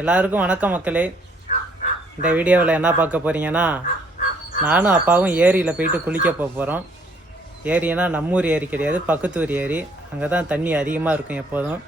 எல்லாருக்கும் வணக்கம் மக்களே. இந்த வீடியோவில் என்ன பார்க்க போகிறீங்கன்னா, நானும் அப்பாவும் ஏரியில் போயிட்டு குளிக்க போகிறோம். ஏரினா நம்ம ஊர் ஏரி கிடையாது, பக்கத்து ஊர் ஏரி. அங்கே தான் தண்ணி அதிகமாக இருக்கும் எப்போதும்.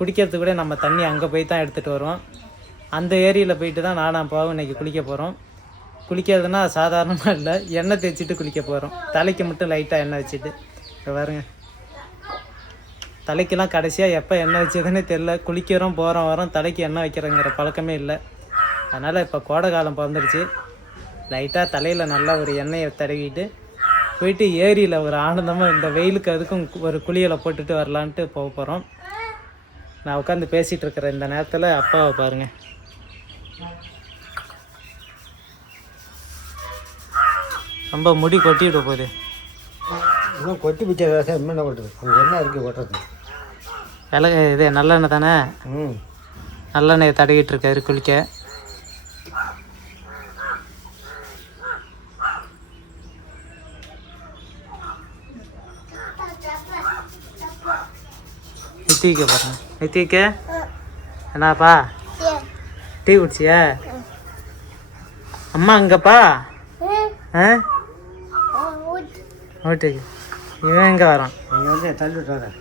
குடிக்கிறதுக்கு கூட நம்ம தண்ணி அங்கே போய் தான் எடுத்துகிட்டு வருவோம். அந்த ஏரியில் போயிட்டு தான் நானும் அப்பாவும் இன்றைக்கி குளிக்க போகிறோம். குளிக்கிறதுனா சாதாரணமாக இல்லை, எண்ணெய் தேய்ச்சிட்டு குளிக்க போகிறோம். தலைக்கு மட்டும் லைட்டாக எண்ணெய் வச்சுட்டு பாருங்க. தலைக்கெல்லாம் கடைசியாக எப்போ எண்ணெய் வச்சதுன்னே தெரில. குளிக்கிறோம், போகிறோம், வரோம், தலைக்கு எண்ணெய் வைக்கிறோங்கிற பழக்கமே இல்லை. அதனால் இப்போ கோடை காலம் பிறந்துருச்சு. லைட்டாக தலையில் நல்லா ஒரு எண்ணெயை தடவிட்டு போயிட்டு ஏரியில் ஒரு ஆனந்தமாக இந்த வெயிலுக்கு அதுக்கும் ஒரு குளியலை போட்டுட்டு வரலான்ட்டு போக போகிறோம். நான் உட்காந்து பேசிகிட்டு இருக்கிற இந்த நேரத்தில் அப்பாவை பாருங்கள். ரொம்ப முடி கொட்டிவிட போகுது. இன்னும் கொட்டி பிச்சை விவசாயம் என்ன கொட்டுது? அங்கே என்ன இருக்குது கொட்டுறது? இது நல்லெண்ணெய் தானே? நல்லெண்ணெயை தடவிட்டு இருக்காரு குளிக்க. நித்திக்க பாருங்க. நித்திக்க என்னப்பா டீ குடிச்சியா? அம்மா அங்கப்பா ஓட்டுக்கு இவன் எங்கே வரான்? நீங்கள் வந்து தள்ளி விட்டு வர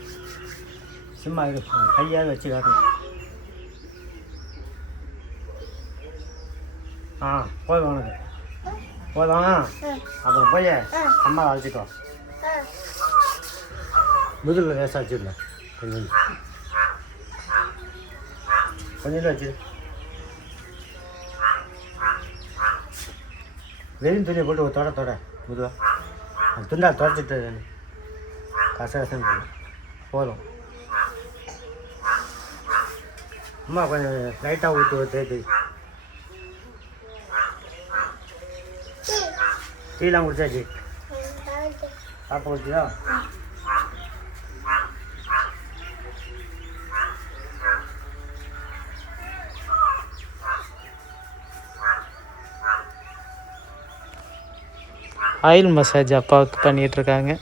சும்மா கையால் வச்சு காட்டணும். போதும் உனக்கு போதும். அப்புறம் போய் அம்மா அழைச்சிட்டோம். முதுகில் வேச வச்சுடல கொஞ்சம் கொஞ்சம் வச்சு வெறும் துணியை போட்டு ஒரு தொட முதுவா அந்த துண்டா தொடச்சிட்டு கசகசன்னு போதும். அம்மா கொஞ்சம் லைட்டாக ஊற்று தேய்ச்சி டீலாம் குடிச்சாச்சு. சாப்பிட குடிச்சியா? ஆயில் மசாஜ் அப்பாவுக்கு பண்ணிகிட்ருக்காங்க.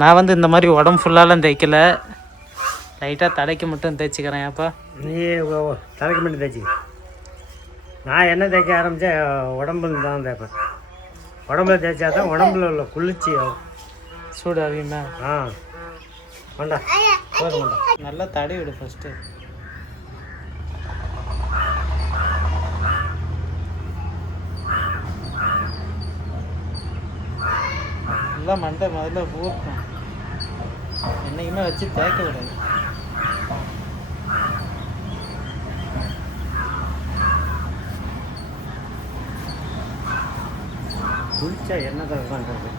நான் வந்து இந்த மாதிரி உடம்பு ஃபுல்லாலாம் தேய்க்கலை, லைட்டாக தலைக்கு மட்டும் தேய்ச்சிக்கிறேன். அப்பா நீ தலைக்கு மட்டும் தேய்ச்சி. நான் என்ன தேய்க்க ஆரம்பித்தேன் உடம்புல தான் தேய்ப்பேன். உடம்புல தேய்ச்சா தான் உடம்புல உள்ள குளிர்ச்சி ஆகும், சூடு ஆகுமா? வேண்டா போதும் வேண்டாம். நல்லா தடவி விடு ஃபஸ்ட்டு. நல்லா மண்டை முதல்ல ஊற்றும். என்னைக்குமே வச்சு தேய்க்க விடாது. குளிச்சா என்ன தான் பண்ணுறது?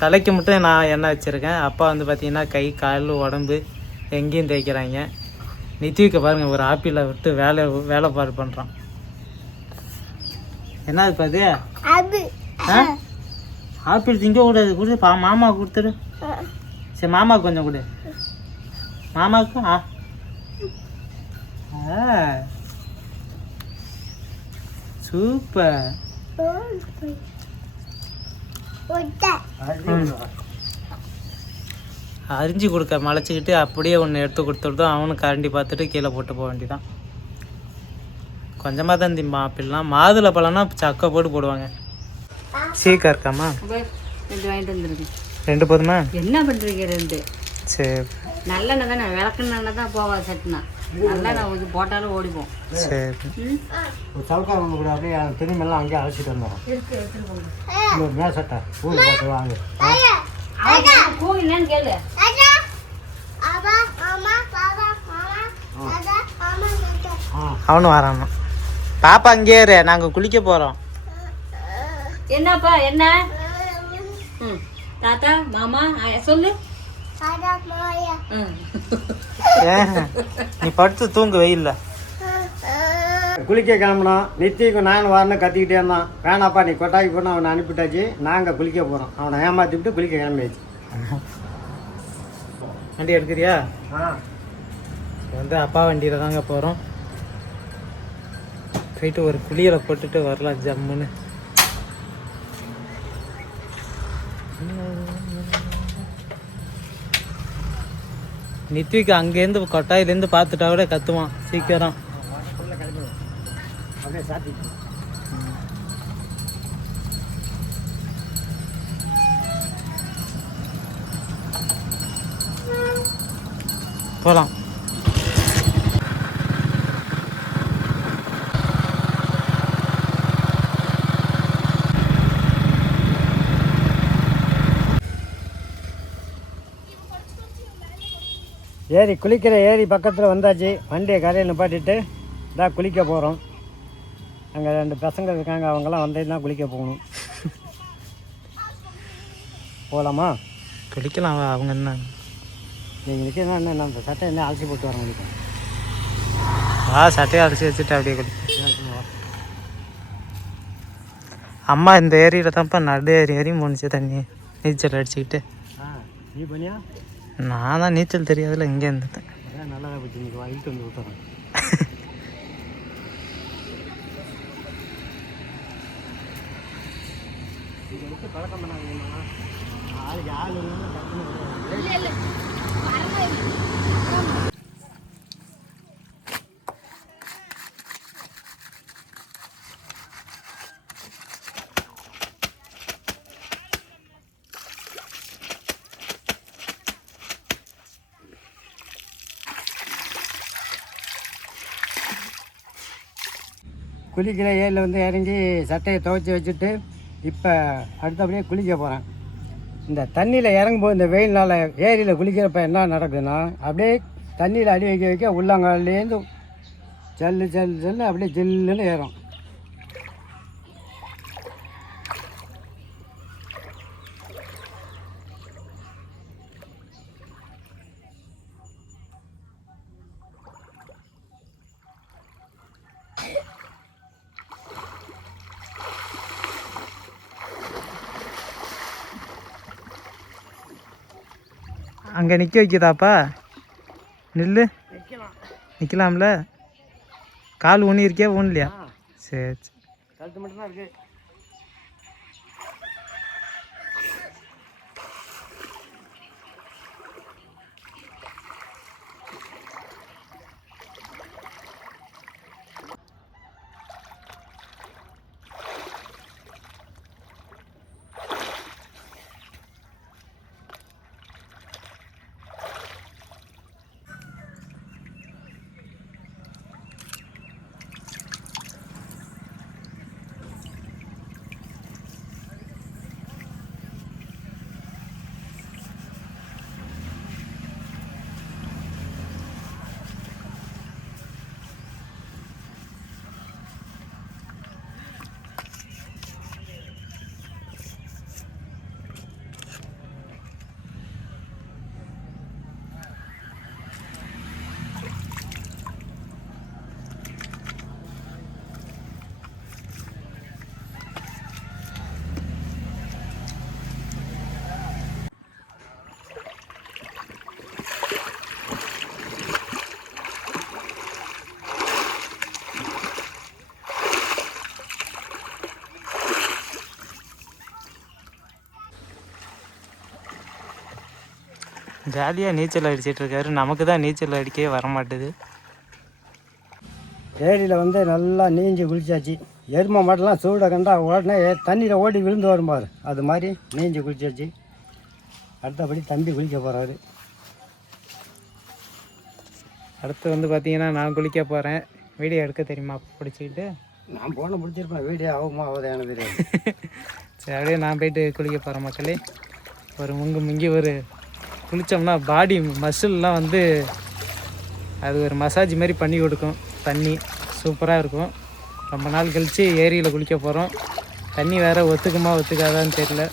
தலைக்கு மட்டும் நான் எண்ணெய் வச்சுருக்கேன். அப்பா வந்து பார்த்திங்கன்னா கை கால் உடம்பு எங்கேயும் தேய்க்கிறாங்க. நித்திவிக்க பாருங்கள், ஒரு ஆப்பிளை விட்டு வேலைப்பாடு பண்ணுறான். என்ன இப்போ அது? ஆப்பிள் திங்க கூடாது, கொடு மாமா கொடுத்துரு. சரி மாமாவுக்கு கொஞ்சம் கொடு. மாமாவுக்கு சூப்பர். அரிஞ்சு கொடுக்க மலைச்சிக்கிட்டு அப்படியே ஒன்று எடுத்து கொடுத்துருந்தோம். அவனுக்கு கரண்டி பார்த்துட்டு கீழே போட்டு போக வேண்டியதான். கொஞ்சமாக தான் திம்மா ஆப்பிள்லாம். மாதுளை பழம்னா சக்கை போட்டு போடுவாங்க. சீக்கா இருக்காமா? 2 வாங்கிட்டு வந்துருக்கு. 2 போதுமா? என்ன பண்ணுறீங்க 2? சரி. நல்லெண்ணெய் தானே, விளக்கெண்ணெய் தான் போகாது சட்டுனா. நல்லெண்ணெய் இது போட்டாலும் ஓடிப்போம். சரி. ஒரு சவுக்கா ஒன்று கூட அப்படியே திரும்பெல்லாம் அங்கேயே அழைச்சிட்டு வந்துடும். இன்னொரு மேசட்டை ஊர் போட்டு வாங்க. கூவிலன்னு கேளு. அவனும் வரான். பாப்பா அங்கேயே இரு, நாங்கள் குளிக்க போகிறோம். என்னப்பா என்ன? தாத்தா மாமா சொல்லு. நீ படுத்து தூங்கு வெயில்ல. குளிக்க கிளம்பணும். நித்திக்கும் நானும் வரணும் கத்திக்கிட்டே இருந்தான். வேணாப்பா நீ கொட்டாக்கி போன அவனை அனுப்பிட்டாச்சு, நாங்கள் குளிக்க போகிறோம். அவனை ஏமாற்றிவிட்டு குளிக்க கிளம்பியாச்சு. வண்டி எடுக்கிறியா? வந்து அப்பா வண்டியில் தாங்க போகிறோம். போயிட்டு ஒரு குளியலை போட்டுட்டு வரலாம் ஜம்முன்னு. நித்விக்கு அங்கேருந்து கொட்டாயிலேருந்து பார்த்துட்டா கூட கத்துவான் சீக்கிரம். அப்படியே சாப்பிட்டு போகலாம். ஏரி குளிக்கிற ஏரி பக்கத்தில் வந்தாச்சு. வண்டியை கரையில் நிப்பாட்டிட்டு இதான் குளிக்க போகிறோம். அங்கே 2 பசங்க இருக்காங்க, அவங்களாம் வந்து தான் குளிக்க போகணும். போகலாமா? குளிக்கலாம் அவங்க என்ன நீங்கள் நிற்கிறதா என்ன அந்த சட்டை என்ன அலசி போட்டு வர முடியும்? சட்டையை அரைச்சி வச்சுட்டு அப்படியே குளி. அம்மா இந்த ஏரியில் தான்ப்பா நடு ஏறி முடிச்சு தண்ணி நீச்சல் அடிச்சுக்கிட்டு. நீ பண்ணியா? நான் தான் நீச்சல் தெரியாதுல இங்கே இருந்தேன். அதான் நல்லா போச்சு. இன்னைக்கு வாங்கிட்டு வந்து விட்டுறேன். இங்கே விட்டு பழக்கம் பண்ணாதீங்கம்மா. ஆளுக்கு ஆள் குளிக்கிற ஏரியில் வந்து இறங்கி சட்டையை துவைச்சி வச்சுட்டு இப்போ அடுத்தபடியே குளிக்க போகிறேன். இந்த தண்ணியில் இறங்கும்போது இந்த வெயில்னால் ஏரியில் குளிக்கிறப்ப என்ன நடக்குதுன்னா அப்படியே தண்ணியில் அடி வைக்க வைக்க உள்ளங்கால்லேருந்து ஜல்லு ஜல்லு ஜல்லு அப்படியே ஜில்லுன்னு ஏறும். அங்கே நிற்க வைக்குதாப்பா? நில்லு. நிற்கலாம்ல? கால் ஊனி இருக்கியா ஊனலையா? சரி சரி. கழுத்து மட்டும்தான் இருக்குது. ஜாலியாக நீச்சல் அடிச்சிட்டு இருக்காரு. நமக்கு தான் நீச்சல் அடிக்கவே வரமாட்டுது. ஏரியில் வந்து நல்லா நீஞ்சி குளிச்சாச்சு. எருமை மாட்டெல்லாம் சூடை கண்டா உடனே தண்ணியில் ஓடி விழுந்து வரும்பார், அது மாதிரி நீஞ்சி குளிச்சாச்சு. அடுத்தபடி தம்பி குளிக்க போகிறாரு. அடுத்து வந்து பார்த்தீங்கன்னா நான் குளிக்க போகிறேன். வீடியோ எடுக்க தெரியுமா பிடிச்சிக்கிட்டு? நான் போன பிடிச்சிருப்பேன். வீடியோ ஆகுமா ஆகுது எனக்கு தெரியாது. சரி அப்படியே நான் போயிட்டு குளிக்க போகிறேன் மக்களே. ஒரு முங்கி ஒரு குளித்தோம்னா பாடி மசில்லாம் வந்து அது ஒரு மசாஜ் மாதிரி பண்ணி கொடுக்கும். தண்ணி சூப்பராக இருக்கும். ரொம்ப நாள் கழித்து ஏரியில் குளிக்க போகிறோம். தண்ணி வேறு ஒத்துக்குமா ஒத்துக்காதான்னு தெரியல.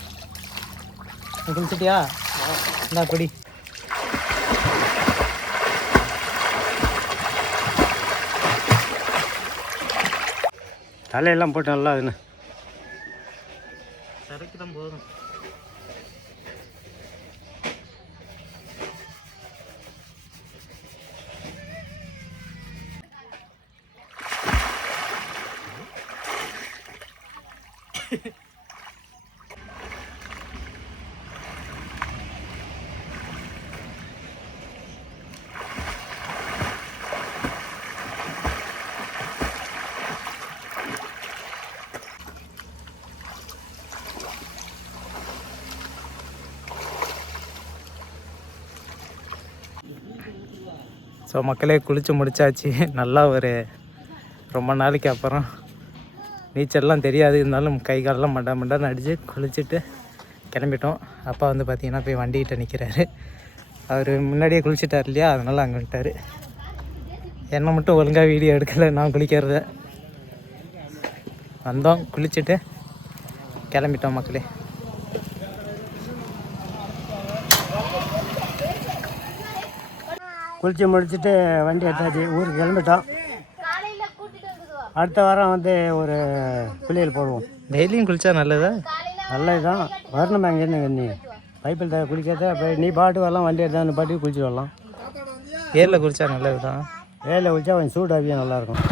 குளிச்சிட்டியா? என்ன படி தலையெல்லாம் போட்டு நல்லா அதுன்னு சரக்கு தான் போதும். ஸோ மக்களே குளித்து முடிச்சாச்சு. நல்லா ஒரு ரொம்ப நாளைக்கு அப்புறம் நீச்சல்லாம் தெரியாது, இருந்தாலும் கை காலெல்லாம் மண்டான்னு அடித்து குளிச்சுட்டு கிளம்பிட்டோம். அப்பா வந்து பார்த்திங்கன்னா போய் வண்டிகிட்ட நிற்கிறாரு. அவர் முன்னாடியே குளிச்சிட்டார் இல்லையா, அதனால் அங்கே விட்டார். என்னை மட்டும் ஒழுங்காக வீடியோ எடுக்கலை நான் குளிக்கிறத. வந்தோம், குளிச்சுட்டு கிளம்பிட்டோம் மக்களே. குளித்து முடிச்சுட்டு வண்டி எடுத்தாச்சு, ஊருக்கு கிளம்பிட்டோம். அடுத்த வாரம் வந்து ஒரு குளியல் போடுவோம். டெய்லியும் குளித்தா நல்லதா? நல்லது தான், வரணுமா அங்கேருந்து நீ பைப்பில் குளிக்கிறத போய் நீ பாட்டு வரலாம், வண்டி எடுத்தால் பாட்டு குளிச்சுட்டு வரலாம். ஏரியில் குளித்தா நல்லது தான். ஏரியில் குளித்தா கொஞ்சம் சூடு அவியாக நல்லாயிருக்கும்.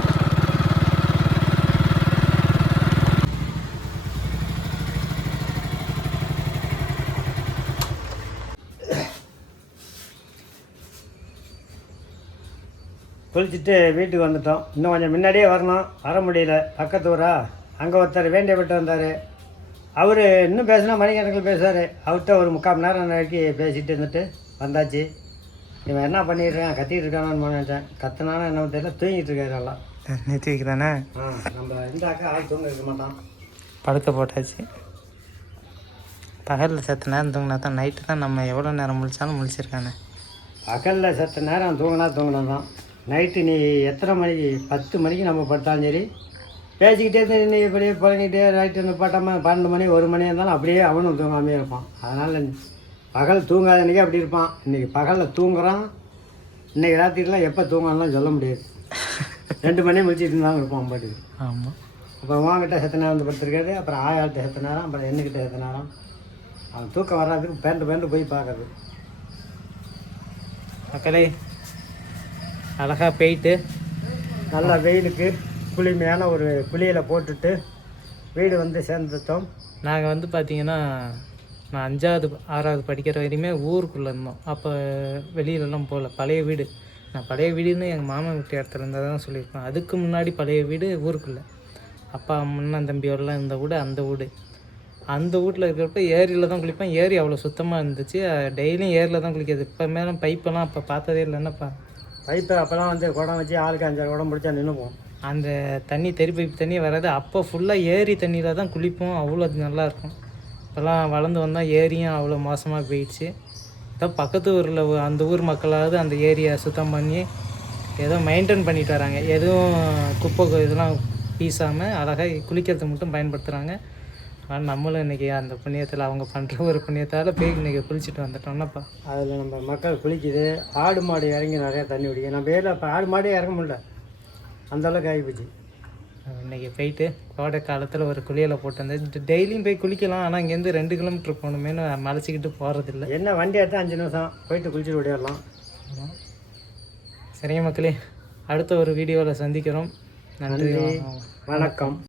குளிச்சுட்டு வீட்டுக்கு வந்துட்டோம். இன்னும் கொஞ்சம் முன்னாடியே வரணும், வர முடியல, பக்கத்து ஊரா. அங்கே ஒருத்தர் வேண்டியப்பட்டு வந்தார். அவர் இன்னும் பேசினா மணிக்கணக்கில் பேசுவார். அவர்கிட்ட ஒரு 3/4 மணி நேரம் வரைக்கும் பேசிகிட்டு இருந்துட்டு வந்தாச்சு. இவன் என்ன பண்ணிடுறான், கத்திட்டு இருக்கானான்னு நினச்சேன். கத்தினானா என்ன தெரியல, தூங்கிட்டு இருக்காரு எல்லாம். நேற்று வைக்கிறானே. நம்ம இருந்தாக்கா ஆள் தூங்க இருக்க மாட்டான். படுக்க போட்டாச்சு. பகலில் சத்து நேரம் தூங்கினா தான், நைட்டு தான் நம்ம எவ்வளோ நேரம் முழிச்சாலும் முழிச்சிருக்கானே. பகலில் சத்து நேரம் தூங்கினா தான். நைட்டு நீ எத்தனை மணிக்கு, 10 மணிக்கு நம்ம படுத்தாலும் சரி, பேசிக்கிட்டே இருந்து நீ இப்படியே புழங்கிட்டே நைட்டு நிப்பாட்டாமல் 12 மணி 1 மணி இருந்தாலும் அப்படியே அவனும் தூங்காமே இருப்பான். அதனால் பகல் தூங்காத அன்றைக்கி அப்படி இருப்பான். இன்றைக்கி பகலில் தூங்குறான். இன்றைக்கி ராத்திரிலாம் எப்போ தூங்கலாம் சொல்ல முடியாது. 2 மணி முடிச்சுட்டு இருந்தாலும் இருப்பான் பாட்டுக்கு. ஆமாம். அப்புறம் வாங்கிட்ட செத்த நேரம் வந்து படுத்துருக்காது, அப்புறம் ஆயாள்கிட்ட செத்த நேரம், அப்புறம் எண்ணுக்கிட்ட செத்த நேரம். அவன் தூக்கம் வராதுக்கு பேண்டு போய் பார்க்கறது. மக்களே அழகாக போயிட்டு நல்லா வெயிலுக்கு குளிமையான ஒரு குளியலை போட்டுட்டு வீடு வந்து சேர்ந்துட்டோம். நாங்கள் வந்து பார்த்திங்கன்னா, நான் 5வது 6வது படிக்கிற வரையுமே ஊருக்குள்ளே இருந்தோம். அப்போ வெளியிலலாம் போகல. பழைய வீடு, நான் பழைய வீடுன்னு எங்கள் மாமன் வீட்டு இடத்துல இருந்தால் தான் சொல்லியிருப்பேன். அதுக்கு முன்னாடி பழைய வீடு ஊருக்குள்ளே. அப்பா அண்ணன் தம்பியோடலாம் இருந்த வீடு அந்த வீட்டில் இருக்கிறப்ப ஏரியில் தான் குளிப்பேன். ஏரி அவ்வளோ சுத்தமாக இருந்துச்சு. டெய்லியும் ஏரியில் தான் குளிக்கிறது. இப்போ மேலே பைப்பெல்லாம் அப்போ பார்த்ததே இல்லை. என்னப்பா பைப்பை அப்போல்லாம் வந்து குடம் வச்சு ஆளுக்கு 5 குடம் பிடிச்சா நின்றுப்போம். அந்த தண்ணி பைப்பு தண்ணி வராது. அப்போ ஃபுல்லாக ஏரி தண்ணியில் தான் குளிப்போம். அவ்வளோ நல்லாயிருக்கும். இப்போல்லாம் வளர்ந்து வந்தால் ஏரியும் அவ்வளோ மோசமாக போயிடுச்சு. ஏதோ பக்கத்து ஊரில் அந்த ஊர் மக்களாவது அந்த ஏரியை சுத்தம் பண்ணி ஏதோ மெயின்டைன் பண்ணிட்டு வராங்க. எதுவும் குப்பை இதெல்லாம் பீசாமல் அழகாக குளிக்கிறதுக்கு மட்டும் பயன்படுத்துகிறாங்க. ஆனால் நம்மளும் இன்றைக்கி அந்த புண்ணியத்தில், அவங்க பண்ணுற ஒரு புண்ணியத்தால் போய் இன்றைக்கி குளிச்சுட்டு வந்துட்டோம்னாப்பா. அதில் நம்ம மக்கள் குளிக்குது. ஆடு மாடு இறங்கி நிறையா தண்ணி குடிக்கும். நம்ம ஏரியில் இப்போ ஆடு மாடே இறங்க முடியல, அந்தளவுக்கு ஆகிப்போச்சு. இன்றைக்கி போயிட்டு கோடை காலத்தில் ஒரு குளியலை போட்டு வந்து டெய்லியும் போய் குளிக்கலாம். ஆனால் இங்கேருந்து 2 கிலோமீட்டர் போகணுமேனு மலைச்சிக்கிட்டு போகிறதில்ல. என்ன வண்டி எடுத்தால் 5 நிமிஷம் போயிட்டு குளிச்சுட்டு ஓடிடலாம். சரிங்க மக்களே, அடுத்த ஒரு வீடியோவில் சந்திக்கிறோம். நன்றி, வணக்கம்.